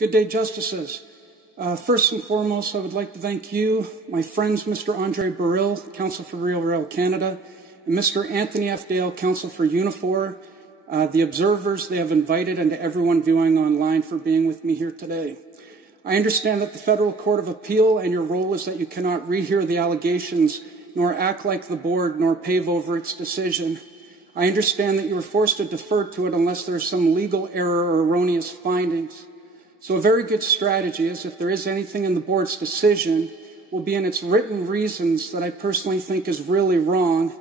Good day, Justices. First and foremost, I would like to thank you, my friends, Mr. Andre Burrill, Counsel for reread Canada, and Mr. Anthony F. Dale, Counsel for Unifor, the observers they have invited, and to everyone viewing online for being with me here today. I understand that the Federal Court of Appeal and your role is that you cannot rehear the allegations, nor act like the board, nor pave over its decision. I understand that you are forced to defer to it unless there is some legal error or erroneous findings. So a very good strategy is, if there is anything in the board's decision, will be in its written reasons that I personally think is really wrong,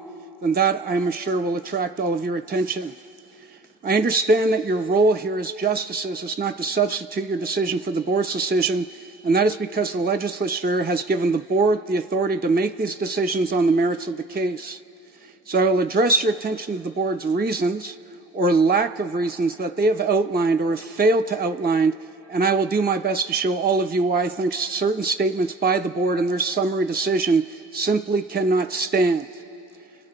then that, I am sure, will attract all of your attention. I understand that your role here as justices is not to substitute your decision for the board's decision, and that is because the legislature has given the board the authority to make these decisions on the merits of the case. So I will address your attention to the board's reasons, or lack of reasons, that they have outlined or have failed to outline, and I will do my best to show all of you why I think certain statements by the board and their summary decision simply cannot stand.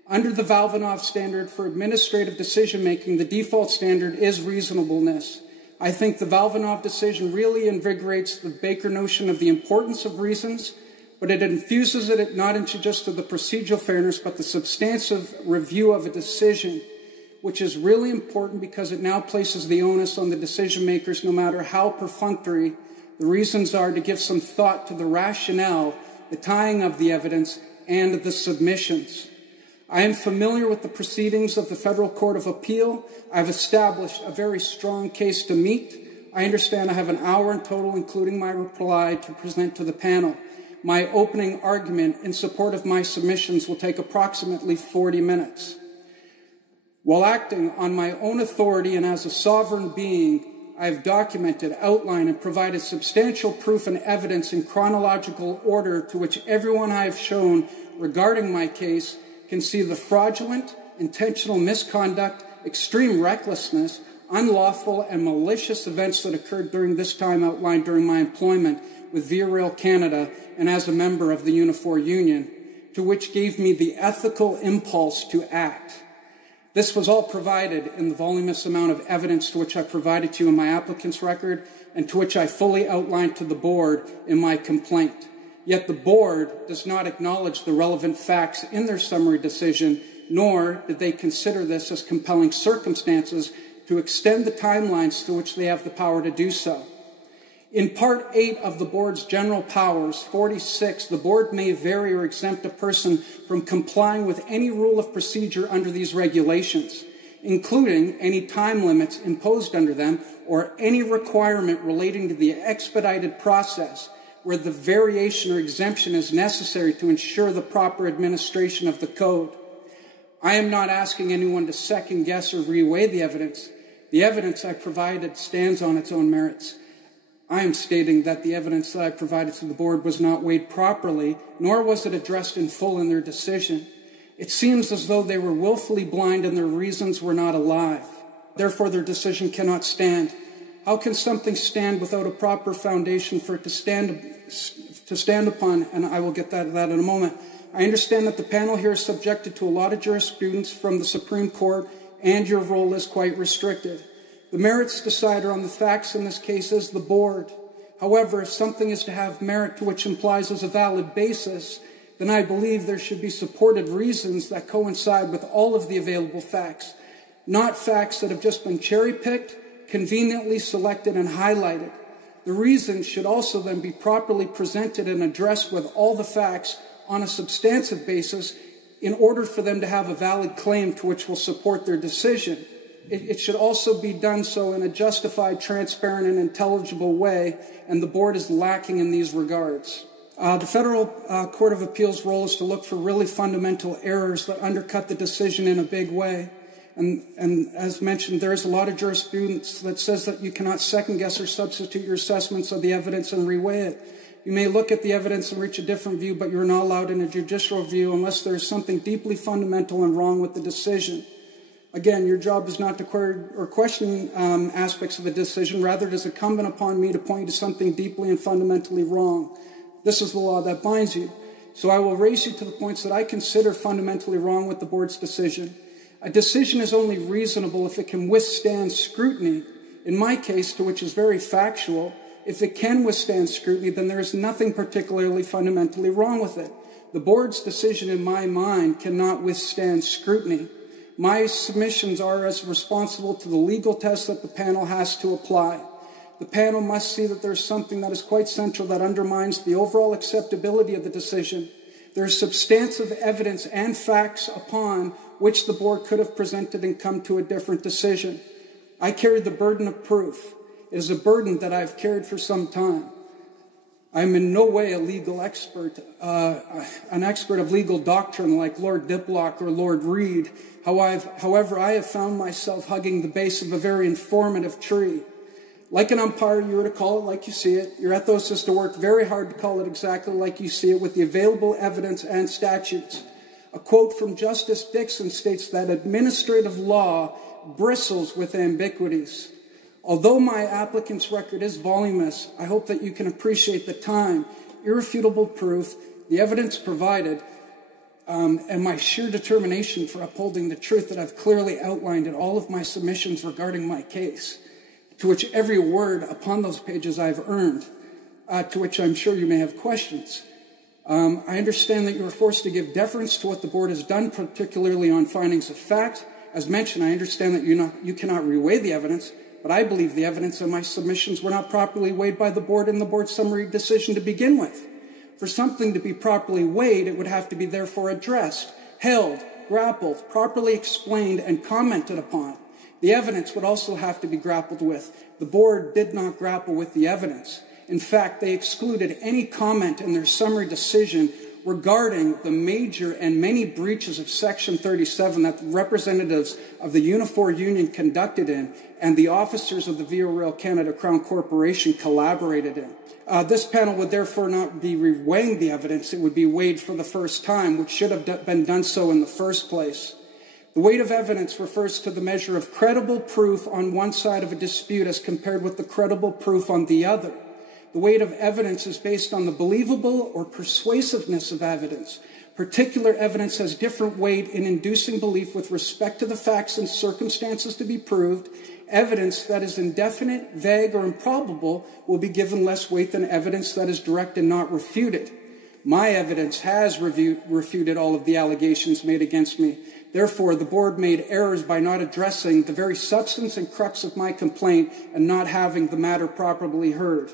Under the Valvanov standard for administrative decision-making, the default standard is reasonableness. I think the Valvanov decision really invigorates the Baker notion of the importance of reasons, but it infuses it not into just the procedural fairness, but the substantive review of a decision, which is really important because it now places the onus on the decision makers, no matter how perfunctory the reasons are, to give some thought to the rationale, the tying of the evidence, and the submissions. I am familiar with the proceedings of the Federal Court of Appeal. I've established a very strong case to meet. I understand I have an hour in total, including my reply, to present to the panel. My opening argument in support of my submissions will take approximately 40 minutes. While acting on my own authority and as a sovereign being, I have documented, outlined, and provided substantial proof and evidence in chronological order to which everyone I have shown regarding my case can see the fraudulent, intentional misconduct, extreme recklessness, unlawful, and malicious events that occurred during this time outlined during my employment with reread Canada and as a member of the Unifor Union, to which gave me the ethical impulse to act. This was all provided in the voluminous amount of evidence to which I provided to you in my applicant's record and to which I fully outlined to the board in my complaint. Yet the board does not acknowledge the relevant facts in their summary decision, nor did they consider this as compelling circumstances to extend the timelines to which they have the power to do so. In Part 8 of the board's general powers, 46, the board may vary or exempt a person from complying with any rule of procedure under these regulations, including any time limits imposed under them or any requirement relating to the expedited process where the variation or exemption is necessary to ensure the proper administration of the code. I am not asking anyone to second guess or reweigh the evidence. The evidence I provided stands on its own merits. I am stating that the evidence that I provided to the board was not weighed properly, nor was it addressed in full in their decision. It seems as though they were willfully blind and their reasons were not alive. Therefore, their decision cannot stand. How can something stand without a proper foundation for it to stand upon? And I will get that in a moment. I understand that the panel here is subjected to a lot of jurisprudence from the Supreme Court, and your role is quite restricted. The merits decider on the facts in this case is the board. However, if something is to have merit to which implies as a valid basis, then I believe there should be supported reasons that coincide with all of the available facts, not facts that have just been cherry-picked, conveniently selected, and highlighted. The reasons should also then be properly presented and addressed with all the facts on a substantive basis in order for them to have a valid claim to which will support their decision. It should also be done so in a justified, transparent, and intelligible way, and the board is lacking in these regards. The Federal Court of Appeals' role is to look for really fundamental errors that undercut the decision in a big way. And as mentioned, there is a lot of jurisprudence that says that you cannot second-guess or substitute your assessments of the evidence and reweigh it. You may look at the evidence and reach a different view, but you're not allowed in a judicial review unless there is something deeply fundamental and wrong with the decision. Again, your job is not to query or question aspects of the decision. Rather, it is incumbent upon me to point you to something deeply and fundamentally wrong. This is the law that binds you. So I will raise you to the points that I consider fundamentally wrong with the board's decision. A decision is only reasonable if it can withstand scrutiny. In my case, to which is very factual, If it can withstand scrutiny, then there is nothing particularly fundamentally wrong with it. The board's decision, in my mind, cannot withstand scrutiny. My submissions are as responsible to the legal test that the panel has to apply. The panel must see that there's something that is quite central that undermines the overall acceptability of the decision. There is substantive evidence and facts upon which the board could have presented and come to a different decision. I carry the burden of proof. It is a burden that I've carried for some time. I'm in no way a legal expert, an expert of legal doctrine like Lord Diplock or Lord Reed. However, I have found myself hugging the base of a very informative tree. Like an umpire, you were to call it like you see it. Your ethos is to work very hard to call it exactly like you see it with the available evidence and statutes. A quote from Justice Dixon states that administrative law bristles with ambiguities. Although my applicant's record is voluminous, I hope that you can appreciate the time, irrefutable proof, the evidence provided, and my sheer determination for upholding the truth that I've clearly outlined in all of my submissions regarding my case, to which every word upon those pages I've earned, to which I'm sure you may have questions. I understand that you are forced to give deference to what the board has done, particularly on findings of fact. As mentioned, I understand that you cannot reweigh the evidence, but I believe the evidence in my submissions were not properly weighed by the board in the board's summary decision to begin with. For something to be properly weighed, it would have to be therefore addressed, held, grappled, properly explained, and commented upon. The evidence would also have to be grappled with. The board did not grapple with the evidence. In fact, they excluded any comment in their summary decision regarding the major and many breaches of Section 37 that the representatives of the Unifor union conducted in and the officers of the Via Rail Canada Crown Corporation collaborated in. This panel would therefore not be reweighing the evidence. It would be weighed for the first time, which should have been done so in the first place. The weight of evidence refers to the measure of credible proof on one side of a dispute as compared with the credible proof on the other. The weight of evidence is based on the believable or persuasiveness of evidence. Particular evidence has different weight in inducing belief with respect to the facts and circumstances to be proved. Evidence that is indefinite, vague, or improbable will be given less weight than evidence that is direct and not refuted. My evidence has refuted all of the allegations made against me. Therefore, the board made errors by not addressing the very substance and crux of my complaint and not having the matter properly heard.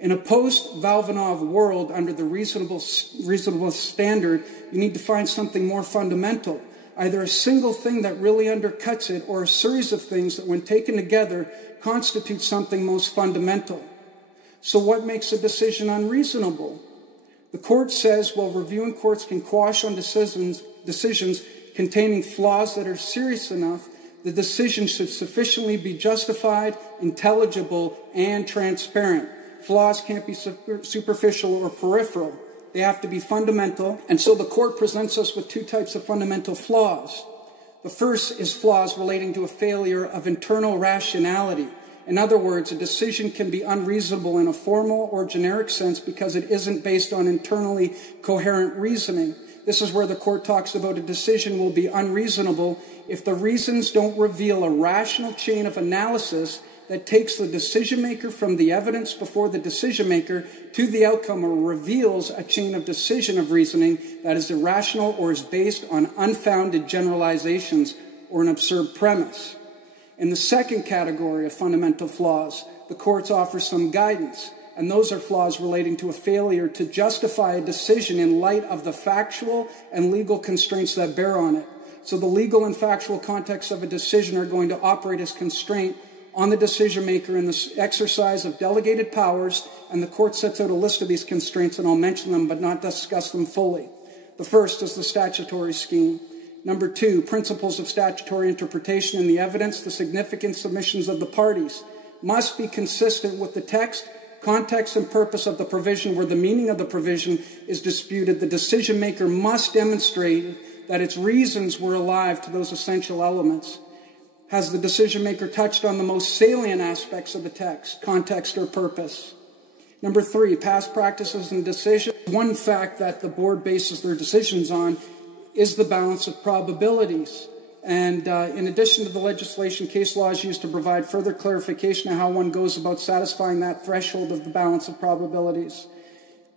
In a post-Valvanov world, under the reasonable standard, you need to find something more fundamental, either a single thing that really undercuts it or a series of things that, when taken together, constitute something most fundamental. So what makes a decision unreasonable? The court says, while reviewing courts can quash on decisions containing flaws that are serious enough, the decision should sufficiently be justified, intelligible, and transparent. Flaws can't be superficial or peripheral. They have to be fundamental. And so the court presents us with two types of fundamental flaws. The first is flaws relating to a failure of internal rationality. In other words, a decision can be unreasonable in a formal or generic sense because it isn't based on internally coherent reasoning. This is where the court talks about a decision will be unreasonable if the reasons don't reveal a rational chain of analysis that takes the decision-maker from the evidence before the decision-maker to the outcome, or reveals a chain of decision of reasoning that is irrational or is based on unfounded generalizations or an absurd premise. In the second category of fundamental flaws, the courts offer some guidance, and those are flaws relating to a failure to justify a decision in light of the factual and legal constraints that bear on it. So the legal and factual context of a decision are going to operate as constraint on the decision maker in the exercise of delegated powers, and the court sets out a list of these constraints, and I'll mention them but not discuss them fully. The first is the statutory scheme. Number two, principles of statutory interpretation in the evidence. The significant submissions of the parties must be consistent with the text, context, and purpose of the provision. Where the meaning of the provision is disputed, the decision maker must demonstrate that its reasons were alive to those essential elements. Has the decision maker touched on the most salient aspects of the text, context, or purpose? Number three, past practices and decisions. One fact that the board bases their decisions on is the balance of probabilities. And in addition to the legislation, case law is used to provide further clarification of how one goes about satisfying that threshold of the balance of probabilities.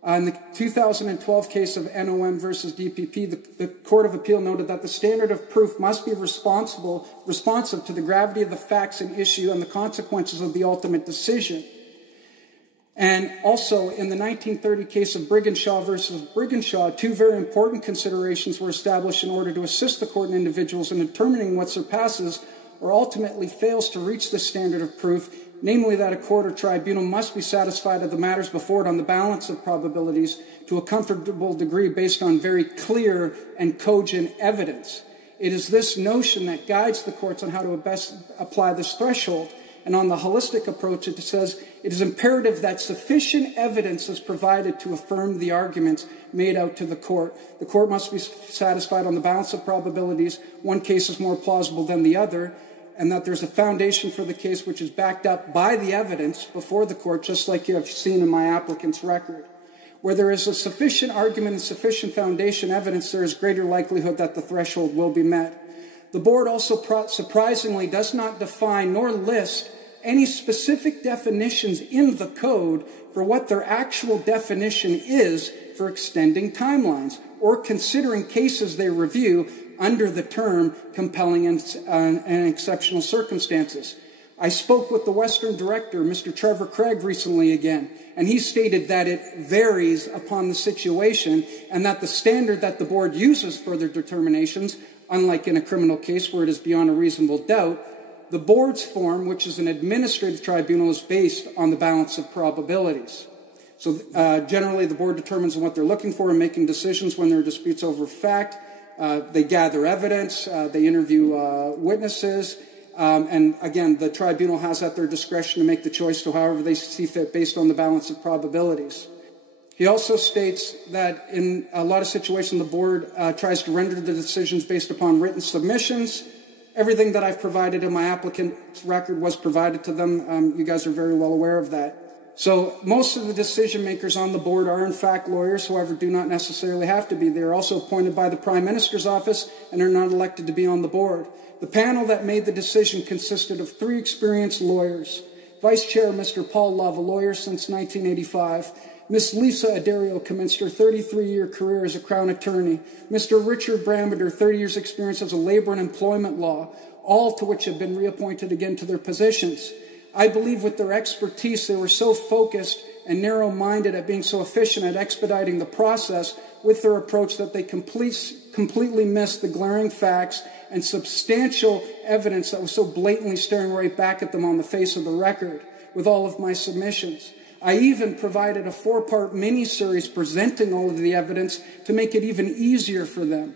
In the 2012 case of NOM versus DPP, the Court of Appeal noted that the standard of proof must be responsive to the gravity of the facts and issue and the consequences of the ultimate decision. And also, in the 1930 case of Briginshaw versus Briginshaw, two very important considerations were established in order to assist the court and individuals in determining what surpasses or ultimately fails to reach the standard of proof, namely that a court or tribunal must be satisfied of the matters before it on the balance of probabilities to a comfortable degree based on very clear and cogent evidence. It is this notion that guides the courts on how to best apply this threshold. And on the holistic approach, it says it is imperative that sufficient evidence is provided to affirm the arguments made out to the court. The court must be satisfied on the balance of probabilities. One case is more plausible than the other, and that there's a foundation for the case which is backed up by the evidence before the court, just like you have seen in my applicant's record. Where there is a sufficient argument and sufficient foundation evidence, there is greater likelihood that the threshold will be met. The board also surprisingly does not define nor list any specific definitions in the code for what their actual definition is for extending timelines or considering cases they review under the term compelling and exceptional circumstances. I spoke with the Western Director, Mr. Trevor Craig, recently again, and he stated that it varies upon the situation and that the standard that the board uses for their determinations, unlike in a criminal case where it is beyond a reasonable doubt, the board's form, which is an administrative tribunal, is based on the balance of probabilities. So generally, the board determines what they're looking for in making decisions when there are disputes over fact. They gather evidence, they interview witnesses, and again, the tribunal has at their discretion to make the choice to however they see fit based on the balance of probabilities. He also states that in a lot of situations, the board tries to render the decisions based upon written submissions. Everything that I've provided in my applicant's record was provided to them. You guys are very well aware of that. So most of the decision makers on the board are in fact lawyers, however, do not necessarily have to be. They are also appointed by the Prime Minister's office and are not elected to be on the board. The panel that made the decision consisted of 3 experienced lawyers. Vice Chair, Mr. Paul Love, a lawyer since 1985. Ms. Lisa Adario commenced her 33-year career as a Crown attorney. Mr. Richard Brampeder, 30 years experience as a labor and employment law, all to which have been reappointed again to their positions. I believe with their expertise, they were so focused and narrow-minded at being so efficient at expediting the process with their approach that they completely missed the glaring facts and substantial evidence that was so blatantly staring right back at them on the face of the record with all of my submissions. I even provided a 4-part mini-series presenting all of the evidence to make it even easier for them.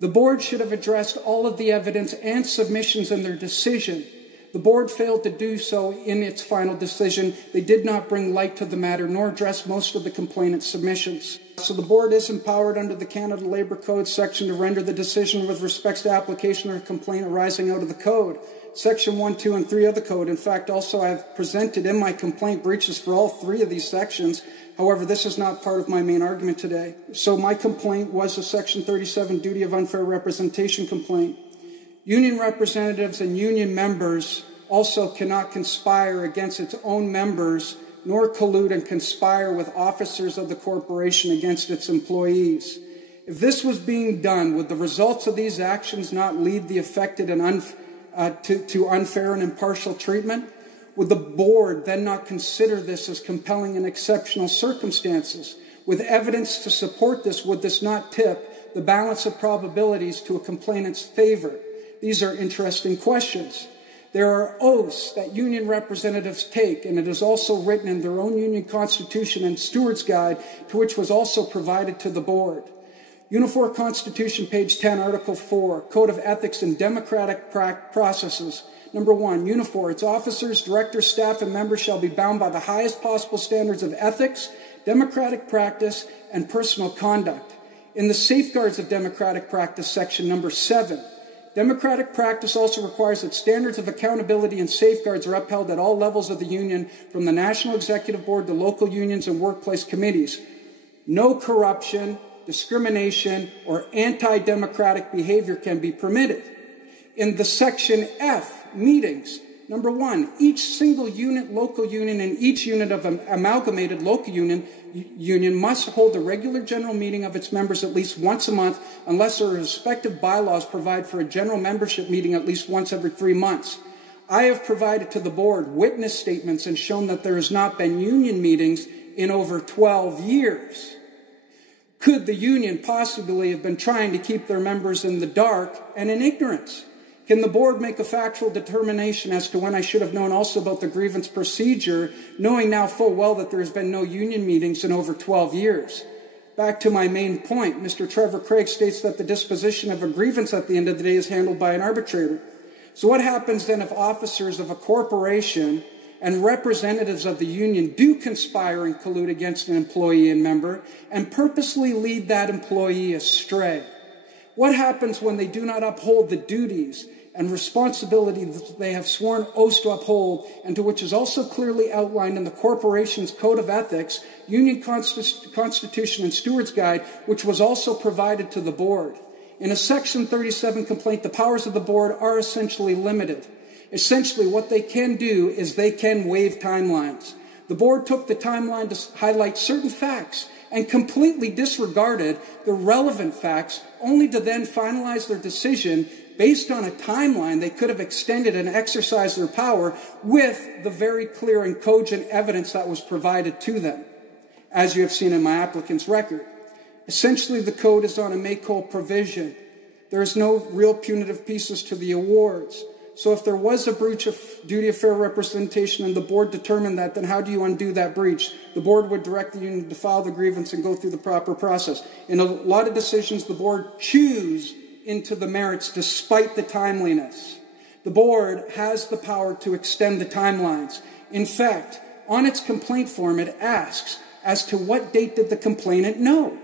The board should have addressed all of the evidence and submissions in their decision. The board failed to do so in its final decision. They did not bring light to the matter nor address most of the complainant's submissions. So the board is empowered under the Canada Labour Code section to render the decision with respect to application or complaint arising out of the code. Section 1, 2, and 3 of the code. In fact, also I have presented in my complaint breaches for all 3 of these sections. However, this is not part of my main argument today. So my complaint was a Section 37 duty of unfair representation complaint. Union representatives and union members also cannot conspire against its own members nor collude and conspire with officers of the corporation against its employees. If this was being done, would the results of these actions not lead the affected and to unfair and impartial treatment? Would the board then not consider this as compelling and exceptional circumstances? With evidence to support this, would this not tip the balance of probabilities to a complainant's favor? These are interesting questions. There are oaths that union representatives take, and it is also written in their own union constitution and steward's guide, to which was also provided to the board. Unifor Constitution, page 10, Article 4, Code of Ethics and Democratic Processes. Number 1, Unifor, its officers, directors, staff, and members shall be bound by the highest possible standards of ethics, democratic practice, and personal conduct. In the Safeguards of Democratic Practice, section number 7, democratic practice also requires that standards of accountability and safeguards are upheld at all levels of the union, from the National Executive Board to local unions and workplace committees. No corruption, discrimination, or anti-democratic behavior can be permitted. In the section F, meetings, number 1, each single unit, local union, and each unit of an amalgamated local union must hold a regular general meeting of its members at least once a month unless their respective bylaws provide for a general membership meeting at least once every 3 months. I have provided to the board witness statements and shown that there has not been union meetings in over 12 years. Could the union possibly have been trying to keep their members in the dark and in ignorance? Can the board make a factual determination as to when I should have known also about the grievance procedure, knowing now full well that there has been no union meetings in over 12 years? Back to my main point, Mr. Trevor Craig states that the disposition of a grievance at the end of the day is handled by an arbitrator. So what happens then if officers of a corporation and representatives of the union do conspire and collude against an employee and member and purposely lead that employee astray? What happens when they do not uphold the duties and responsibilities that they have sworn oaths to uphold, and to which is also clearly outlined in the corporation's Code of Ethics, Union Constitution and Steward's Guide, which was also provided to the board? In a Section 37 complaint, the powers of the board are essentially limited. Essentially, what they can do is they can waive timelines. The board took the timeline to highlight certain facts and completely disregarded the relevant facts, only to then finalize their decision based on a timeline they could have extended and exercised their power with the very clear and cogent evidence that was provided to them, as you have seen in my applicant's record. Essentially, the code is on a make-whole provision. There is no real punitive pieces to the awards. So if there was a breach of duty of fair representation and the board determined that, then how do you undo that breach? The board would direct the union to file the grievance and go through the proper process. In a lot of decisions, the board chews into the merits despite the timeliness. The board has the power to extend the timelines. In fact, on its complaint form, it asks as to what date did the complainant know.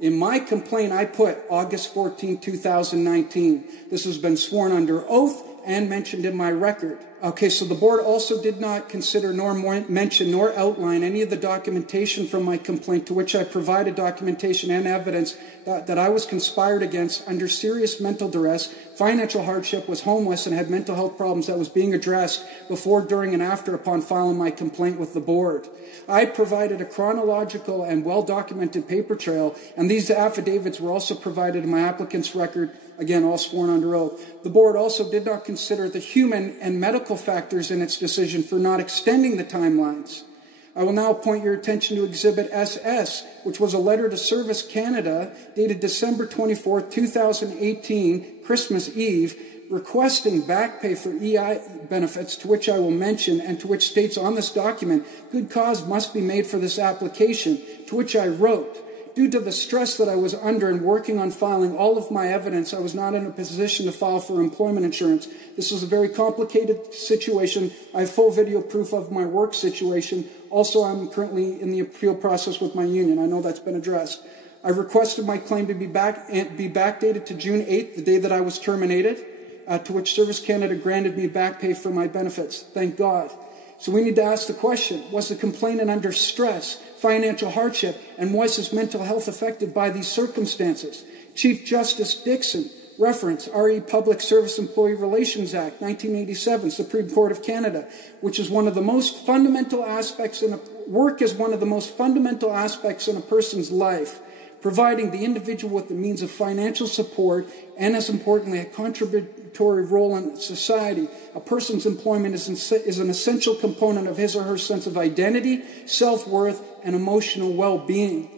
In my complaint, I put August 14, 2019. This has been sworn under oath and mentioned in my record. Okay, so the board also did not consider nor mention nor outline any of the documentation from my complaint, to which I provided documentation and evidence that I was conspired against under serious mental duress, financial hardship, was homeless, and had mental health problems that was being addressed before, during, and after upon filing my complaint with the board. I provided a chronological and well-documented paper trail, and these affidavits were also provided in my applicant's record, again, all sworn under oath. The board also did not consider the human and medical factors in its decision for not extending the timelines. I will now point your attention to Exhibit SS, which was a letter to Service Canada dated December 24, 2018, Christmas Eve, requesting back pay for EI benefits, to which I will mention, and to which states on this document, good cause must be made for this application, to which I wrote, due to the stress that I was under and working on filing all of my evidence, I was not in a position to file for employment insurance. This is a very complicated situation. I have full video proof of my work situation. Also, I'm currently in the appeal process with my union. I know that's been addressed. I requested my claim to be backdated to June 8th, the day that I was terminated, to which Service Canada granted me back pay for my benefits. Thank God. So we need to ask the question, was the complainant under stress, financial hardship, and was his mental health affected by these circumstances? Chief Justice Dixon, reference RE Public Service Employee Relations Act, 1987, Supreme Court of Canada, which is one of the most fundamental aspects work is one of the most fundamental aspects in a person's life, providing the individual with the means of financial support and, as importantly, a contributory role in society. A person's employment is an essential component of his or her sense of identity, self-worth, and emotional well-being.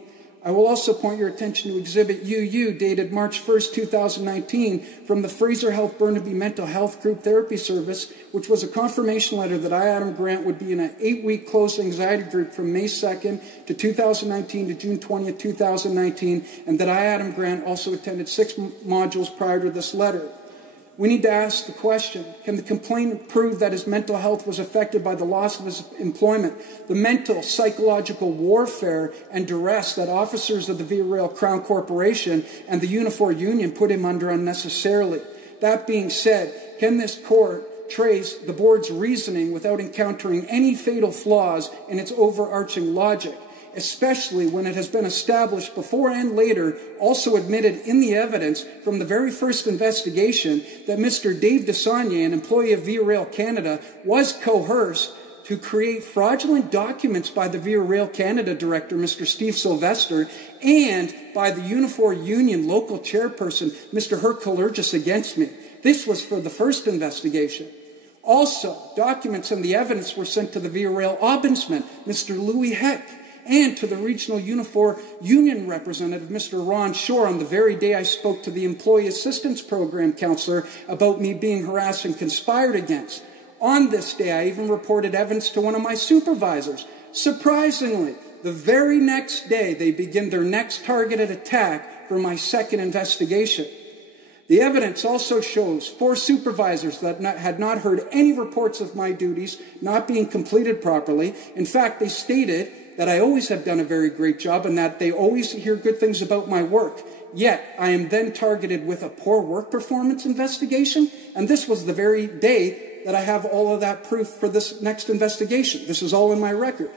I will also point your attention to Exhibit UU, dated March 1st, 2019, from the Fraser Health Burnaby Mental Health Group Therapy Service, which was a confirmation letter that I, Adam Grant, would be in an 8-week closed anxiety group from May 2nd to 2019 to June 20th, 2019, and that I, Adam Grant, also attended 6 modules prior to this letter. We need to ask the question, can the complainant prove that his mental health was affected by the loss of his employment, the mental, psychological warfare and duress that officers of the Via Rail Crown Corporation and the Unifor Union put him under unnecessarily? That being said, can this court trace the board's reasoning without encountering any fatal flaws in its overarching logic? especially when it has been established before and later, also admitted in the evidence from the very first investigation, that Mr. Dave Desagne, an employee of Via Rail Canada, was coerced to create fraudulent documents by the Via Rail Canada director, Mr. Steve Sylvester, and by the Unifor Union local chairperson, Mr. Herc Kalergis, against me. This was for the first investigation. Also, documents and the evidence were sent to the Via Rail Ombudsman, Mr. Louis Heck, and to the regional Unifor Union representative, Mr. Ron Shore, on the very day I spoke to the Employee Assistance Program counselor about me being harassed and conspired against. On this day, I even reported evidence to one of my supervisors. Surprisingly, the very next day, they begin their next targeted attack for my second investigation. The evidence also shows 4 supervisors that had not heard any reports of my duties not being completed properly. In fact, they stated that I always have done a very great job and that they always hear good things about my work. Yet, I am then targeted with a poor work performance investigation, and this was the very day that I have all of that proof for this next investigation. This is all in my record.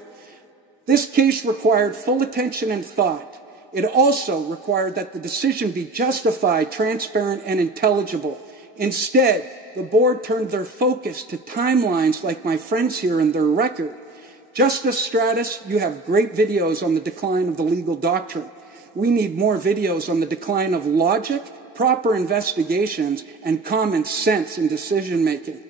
This case required full attention and thought. It also required that the decision be justified, transparent, and intelligible. Instead, the board turned their focus to timelines like my friends here in their record. Justice Stratus, you have great videos on the decline of the legal doctrine. We need more videos on the decline of logic, proper investigations, and common sense in decision-making.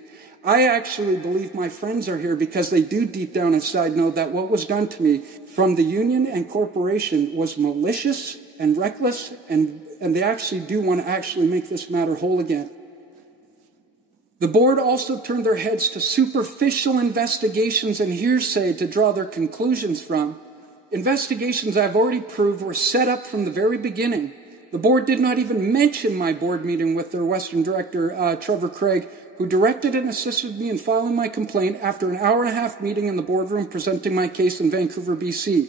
I actually believe my friends are here because they do deep down inside know that what was done to me from the union and corporation was malicious and reckless, and they actually do want to actually make this matter whole again. The board also turned their heads to superficial investigations and hearsay to draw their conclusions from. Investigations I've already proved were set up from the very beginning. The board did not even mention my board meeting with their Western director, Trevor Craig, who directed and assisted me in filing my complaint after an hour-and-a-half meeting in the boardroom presenting my case in Vancouver, BC.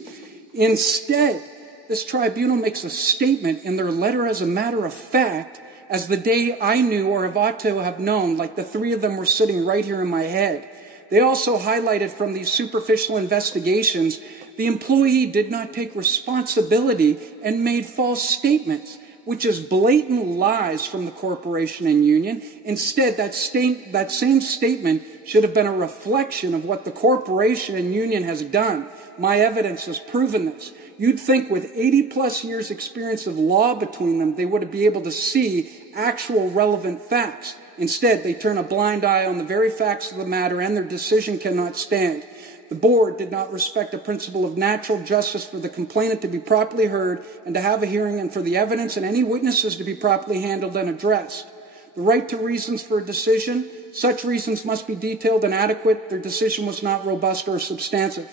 Instead, this tribunal makes a statement in their letter as a matter of fact, as the day I knew or have ought to have known, like the 3 of them were sitting right here in my head. They also highlighted from these superficial investigations, the employee did not take responsibility and made false statements, which is blatant lies from the corporation and union. Instead, that same statement should have been a reflection of what the corporation and union has done. My evidence has proven this. You'd think with 80-plus years experience of law between them, they would be able to see actual relevant facts. Instead, they turn a blind eye on the very facts of the matter, and their decision cannot stand. The board did not respect the principle of natural justice for the complainant to be properly heard and to have a hearing, and for the evidence and any witnesses to be properly handled and addressed. The right to reasons for a decision, such reasons must be detailed and adequate. Their decision was not robust or substantive.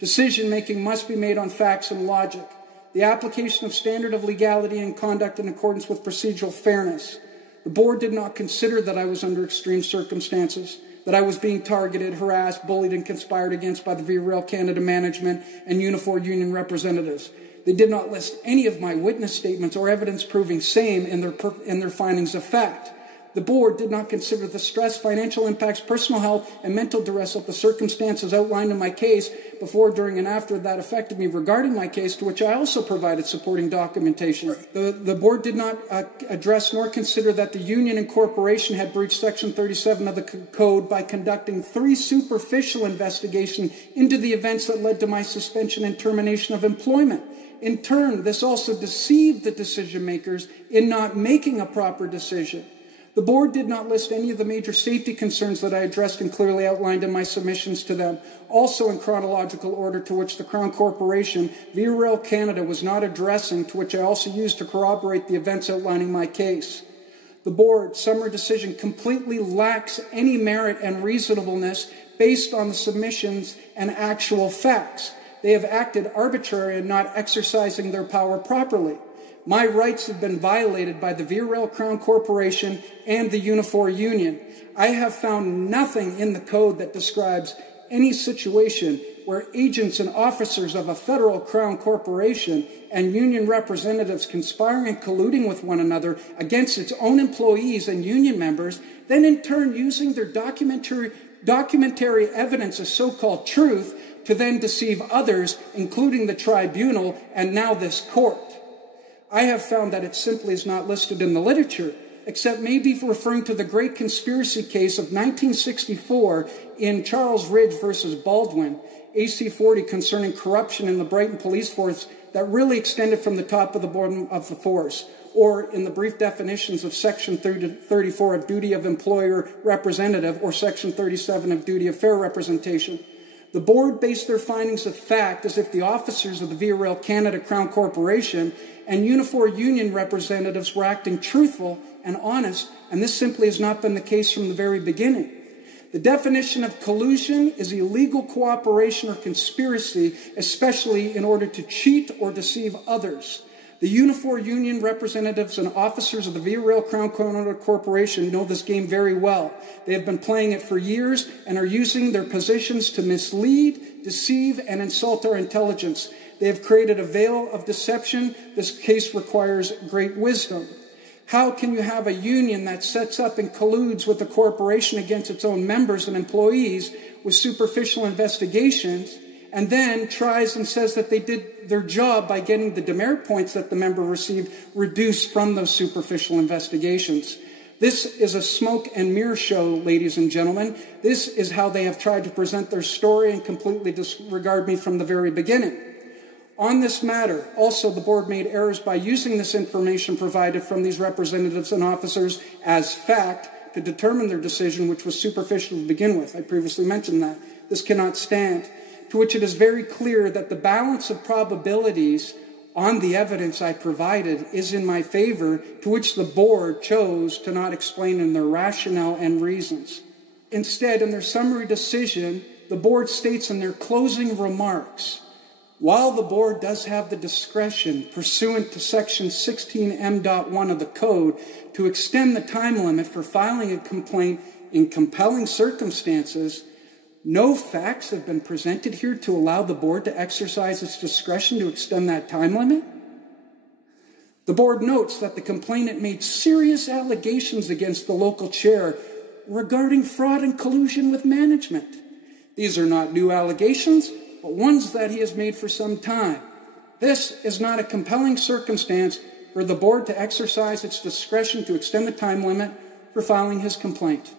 Decision-making must be made on facts and logic. The application of standard of legality and conduct in accordance with procedural fairness. The board did not consider that I was under extreme circumstances, that I was being targeted, harassed, bullied, and conspired against by the Via Rail Canada management and Unifor Union representatives. They did not list any of my witness statements or evidence proving same in their findings of fact. The board did not consider the stress, financial impacts, personal health, and mental duress of the circumstances outlined in my case before, during, and after that affected me regarding my case, to which I also provided supporting documentation. The board did not address nor consider that the union and corporation had breached Section 37 of the Code by conducting 3 superficial investigations into the events that led to my suspension and termination of employment. In turn, this also deceived the decision makers in not making a proper decision. The board did not list any of the major safety concerns that I addressed and clearly outlined in my submissions to them, also in chronological order, to which the Crown Corporation, Via Rail Canada, was not addressing, to which I also used to corroborate the events outlining my case. The board's summary decision completely lacks any merit and reasonableness based on the submissions and actual facts. They have acted arbitrarily and not exercising their power properly. My rights have been violated by the Via Rail Crown Corporation and the Unifor Union. I have found nothing in the code that describes any situation where agents and officers of a federal Crown Corporation and union representatives conspiring and colluding with one another against its own employees and union members, then in turn using their documentary evidence as so-called truth to then deceive others, including the tribunal and now this court. I have found that it simply is not listed in the literature, except maybe referring to the great conspiracy case of 1964 in Charles Ridge versus Baldwin, AC 40, concerning corruption in the Brighton police force that really extended from the top of the bottom of the force, or in the brief definitions of Section 34 of duty of employer representative or Section 37 of duty of fair representation. The board based their findings of fact as if the officers of the Via Rail Canada Crown Corporation and Unifor union representatives were acting truthful and honest, and this simply has not been the case from the very beginning. The definition of collusion is illegal cooperation or conspiracy, especially in order to cheat or deceive others. The Unifor union representatives and officers of the Via Rail Crown Corporation know this game very well. They have been playing it for years and are using their positions to mislead, deceive, and insult our intelligence. They have created a veil of deception. This case requires great wisdom. How can you have a union that sets up and colludes with a corporation against its own members and employees with superficial investigations, and then tries and says that they did their job by getting the demerit points that the member received reduced from those superficial investigations? This is a smoke and mirror show, ladies and gentlemen. This is how they have tried to present their story and completely disregard me from the very beginning. On this matter, also the board made errors by using this information provided from these representatives and officers as fact to determine their decision, which was superficial to begin with. I previously mentioned that. This cannot stand. To which it is very clear that the balance of probabilities on the evidence I provided is in my favor, to which the board chose to not explain in their rationale and reasons. Instead, in their summary decision, the board states in their closing remarks, while the board does have the discretion pursuant to Section 16M.1 of the Code to extend the time limit for filing a complaint in compelling circumstances, no facts have been presented here to allow the board to exercise its discretion to extend that time limit. The board notes that the complainant made serious allegations against the local chair regarding fraud and collusion with management. These are not new allegations, but ones that he has made for some time. This is not a compelling circumstance for the board to exercise its discretion to extend the time limit for filing his complaint.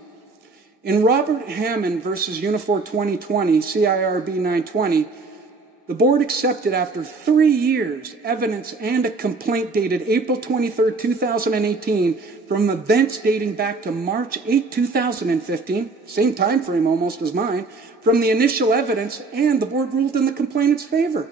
In Robert Hammond versus Unifor 2020, CIRB 920, the board accepted after 3 years evidence and a complaint dated April 23, 2018 from events dating back to March 8, 2015, same time frame almost as mine, from the initial evidence, and the board ruled in the complainant's favor.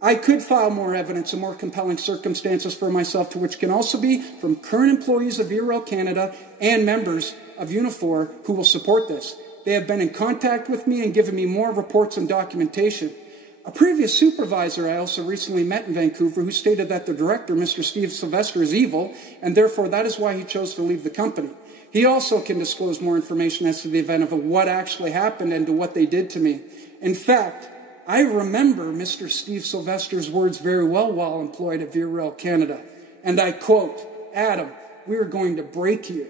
I could file more evidence and more compelling circumstances for myself, to which can also be from current employees of Via Rail Canada and members of Unifor who will support this. They have been in contact with me and given me more reports and documentation. A previous supervisor I also recently met in Vancouver who stated that the director, Mr. Steve Sylvester, is evil, and therefore that is why he chose to leave the company. He also can disclose more information as to the event of what actually happened and to what they did to me. In fact, I remember Mr. Steve Sylvester's words very well while employed at Via Rail Canada. And I quote, "Adam, we are going to break you."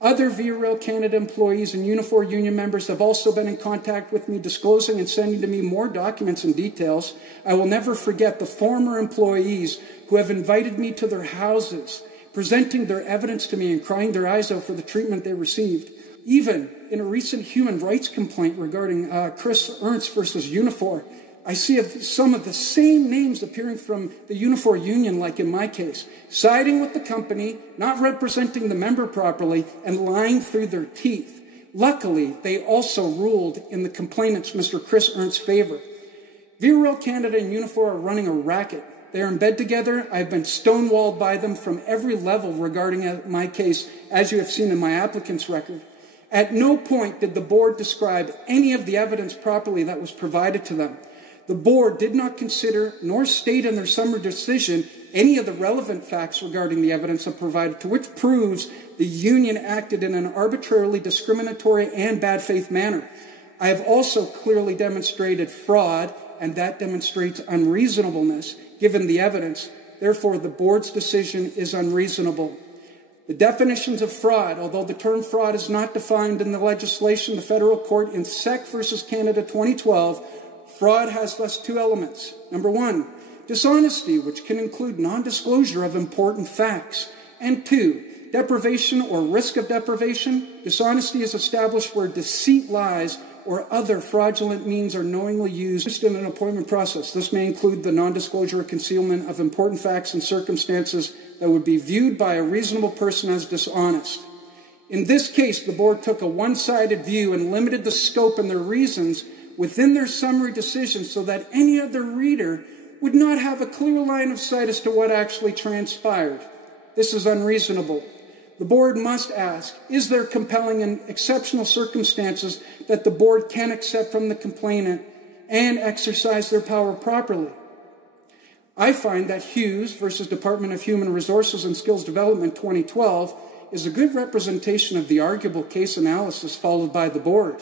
Other Via Rail Canada employees and Unifor union members have also been in contact with me, disclosing and sending to me more documents and details. I will never forget the former employees who have invited me to their houses, presenting their evidence to me and crying their eyes out for the treatment they received. Even in a recent human rights complaint regarding Chris Ernst versus Unifor, I see some of the same names appearing from the Unifor union, like in my case, siding with the company, not representing the member properly, and lying through their teeth. Luckily, they also ruled in the complainant's, Mr. Chris Ernst's, favor. Via Rail Canada and Unifor are running a racket. They are in bed together. I've been stonewalled by them from every level regarding my case, as you have seen in my applicant's record. At no point did the board describe any of the evidence properly that was provided to them. The board did not consider nor state in their summary decision any of the relevant facts regarding the evidence provided, to which proves the union acted in an arbitrarily discriminatory and bad faith manner. I have also clearly demonstrated fraud, and that demonstrates unreasonableness given the evidence. Therefore, the board's decision is unreasonable. The definitions of fraud, although the term fraud is not defined in the legislation, the federal court in SEC versus Canada 2012, fraud has thus two elements. Number one, dishonesty, which can include non-disclosure of important facts. And two, deprivation or risk of deprivation. Dishonesty is established where deceit, lies, or other fraudulent means are knowingly used in an appointment process. This may include the non-disclosure or concealment of important facts and circumstances that would be viewed by a reasonable person as dishonest. In this case, the board took a one-sided view and limited the scope and their reasons within their summary decision so that any other reader would not have a clear line of sight as to what actually transpired. This is unreasonable. The board must ask, is there compelling and exceptional circumstances that the board can accept from the complainant and exercise their power properly? I find that Hughes versus Department of Human Resources and Skills Development 2012 is a good representation of the arguable case analysis followed by the board.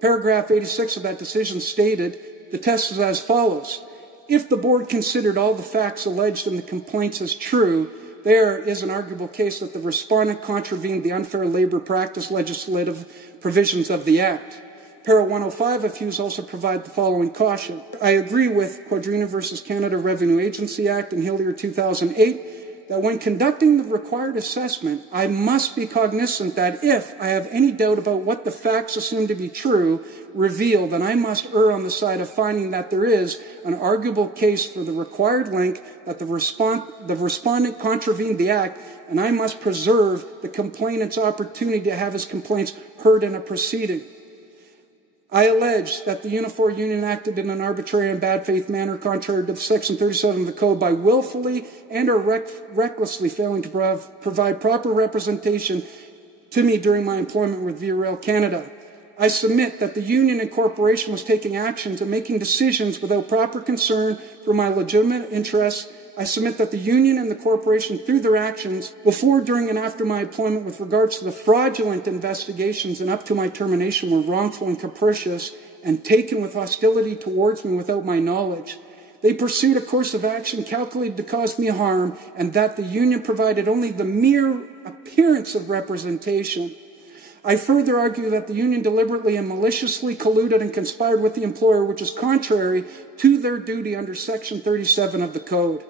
Paragraph 86 of that decision stated, the test is as follows. If the board considered all the facts alleged in the complaints as true, there is an arguable case that the respondent contravened the unfair labor practice legislative provisions of the Act. Para 105 of Hughes also provide the following caution. I agree with Quadrina versus Canada Revenue Agency Act and Hillier 2008 that when conducting the required assessment, I must be cognizant that if I have any doubt about what the facts assumed to be true reveal, then I must err on the side of finding that there is an arguable case for the required link that the respondent contravened the Act, and I must preserve the complainant's opportunity to have his complaints heard in a proceeding. I allege that the Unifor union acted in an arbitrary and bad faith manner contrary to Section 37 of the Code by willfully and or recklessly failing to provide proper representation to me during my employment with Via Rail Canada. I submit that the union and corporation was taking actions and making decisions without proper concern for my legitimate interests. I submit that the union and the corporation, through their actions before, during, and after my employment with regards to the fraudulent investigations and up to my termination were wrongful and capricious and taken with hostility towards me without my knowledge. They pursued a course of action calculated to cause me harm, and that the union provided only the mere appearance of representation. I further argue that the union deliberately and maliciously colluded and conspired with the employer, which is contrary to their duty under Section 37 of the Code.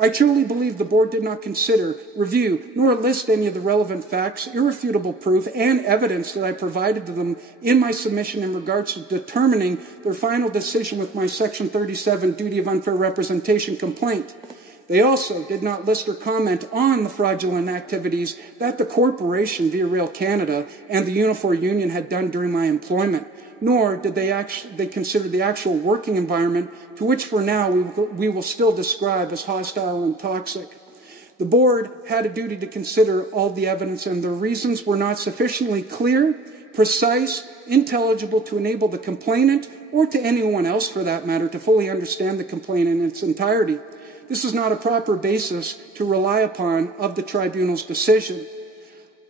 I truly believe the board did not consider, review, nor list any of the relevant facts, irrefutable proof, and evidence that I provided to them in my submission in regards to determining their final decision with my Section 37 duty of unfair representation complaint. They also did not list or comment on the fraudulent activities that the corporation, Via Rail Canada, and the Unifor union had done during my employment, nor did they consider the actual working environment, to which for now we will still describe as hostile and toxic. The board had a duty to consider all the evidence, and their reasons were not sufficiently clear, precise, intelligible to enable the complainant, or to anyone else for that matter, to fully understand the complaint in its entirety. This is not a proper basis to rely upon of the tribunal's decision.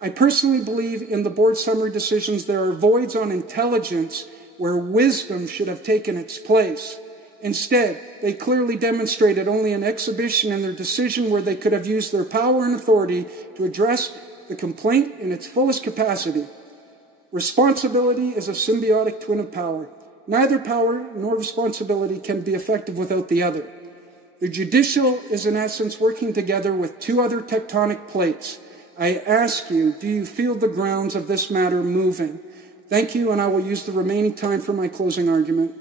I personally believe in the board's summary decisions there are voids on intelligence where wisdom should have taken its place. Instead, they clearly demonstrated only an exhibition in their decision where they could have used their power and authority to address the complaint in its fullest capacity. Responsibility is a symbiotic twin of power. Neither power nor responsibility can be effective without the other. The judicial is in essence working together with two other tectonic plates. I ask you, do you feel the grounds of this matter moving? Thank you, and I will use the remaining time for my closing argument.